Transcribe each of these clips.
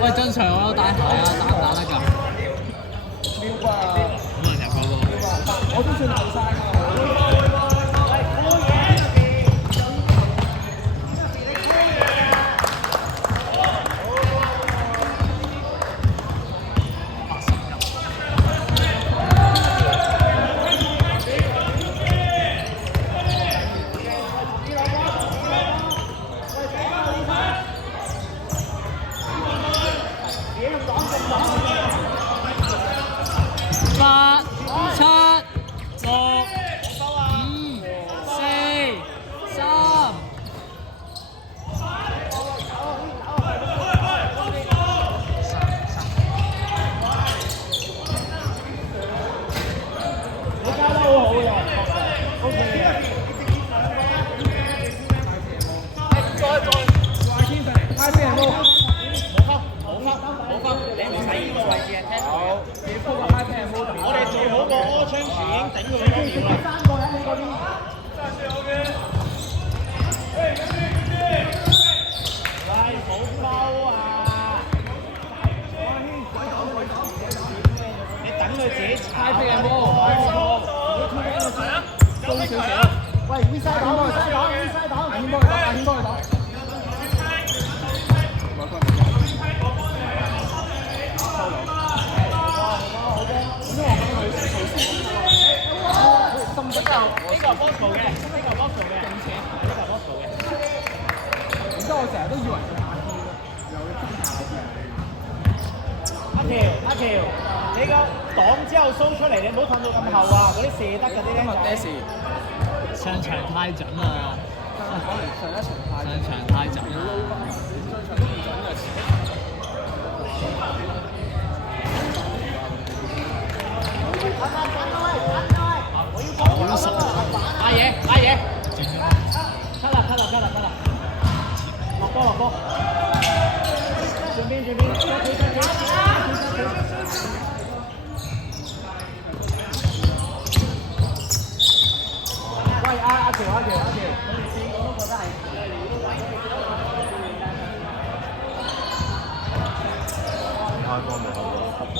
喂，正常我有帶鞋啊，打唔打得㗎？撩啊！咁啊，入嗰個。我都算後生㗎。八、七、六、5、4、3。你交得好好嘅，OK 嘅。再天上嚟，派邊人冇？你唔使呢個位置嘅，好，你鋪個派邊人冇？我哋做好個柯昌樹已經頂佢嗰邊啦。三個人喺嗰邊。喂，冇踎啊！你等佢自己踩派邊人冇？高少少。喂，V 西擋，V 西擋，V 西擋，阿軒幫佢擋，阿軒幫佢擋。呢個 Bosco 嘅，呢個 Bosco 嘅，呢個 Bosco 嘅。然之後我成日都以為佢阿軒有阿喬，你個擋之後 show 出嚟，你唔好放到咁後啊！嗰啲射得嗰啲咧。咩事？上場太準啦！可能上一場太上場太準啦！上場都唔準嘅。好熟啊！阿爺，卡啦！落波！轉邊，喂，阿喬，我哋四個都覺得係。開波未開波？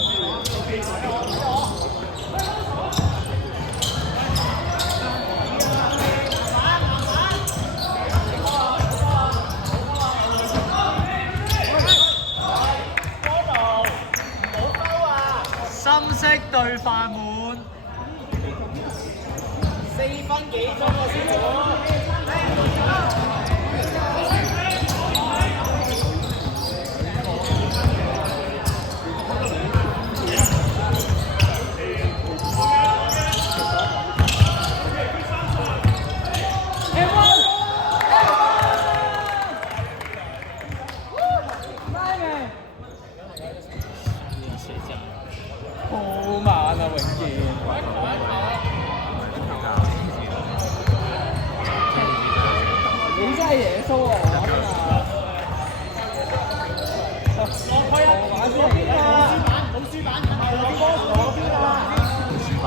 深色對飯碗4分幾鐘啊，師傅！好慢啊，永健！你真係耶穌啊！嗰邊啊！老師板，嗰邊啊！書板。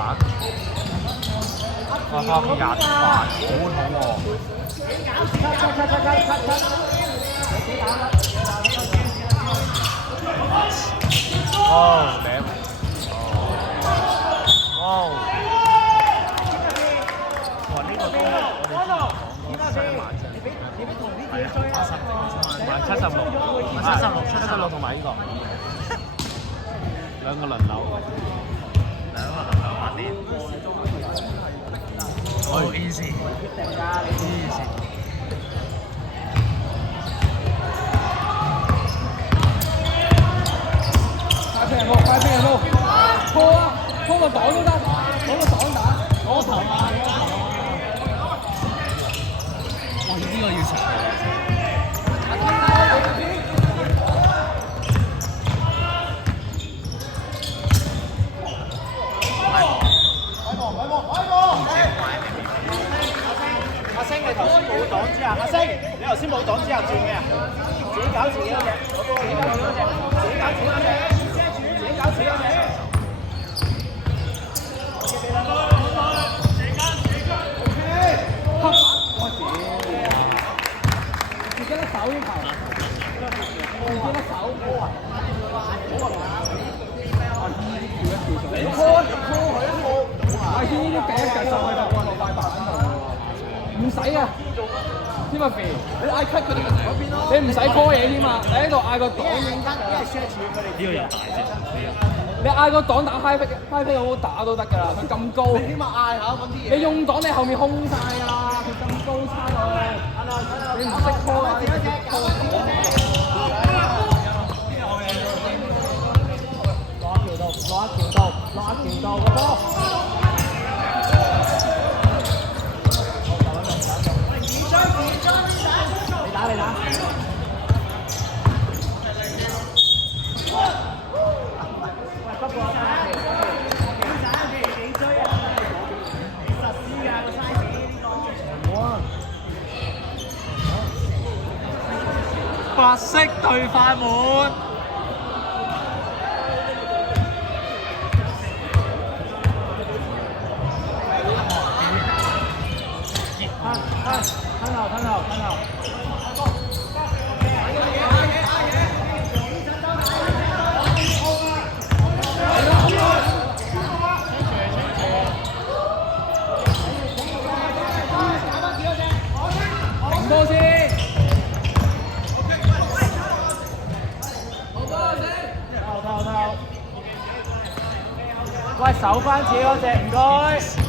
哇！廿飯，好肚餓。哦，頂！哦！哇！呢個都我哋講過7萬啫。係啊，76同埋呢個兩個輪流，8年。好 easy。決定㗎你。快飛人路，快飛人路，拖啊，拖個擋都得，攞個擋打，攞頭啊！哇！呢個要長。阿星，你頭先冇擋之下，阿星，你頭先冇擋之下轉咩啊？自己搞自己嗰隻，自己搞自己嗰隻，自己搞自己嗰隻，自己搞自己嗰隻。自己甩手呢球，自己甩手，你拖佢一步，係先呢啲夾一夾上去就過落塊板度喎，唔使啊。Timothy，你嗌 cut 佢哋嗰邊咯，你唔使 call 嘢添啊！你喺度嗌個擋，呢個人大啫。你嗌個擋打 high pick 好好打都得㗎啦，佢咁高。你起碼嗌下揾啲嘢。你用擋你後面空晒啊！佢咁高差落去，你唔識 call 啊！你一隻攞一條道個波。你打。不過幾追啊？實施㗎個 size 呢個。好啊。白色對快門。吞後。停波先。喂，守翻自己嗰隻，唔該。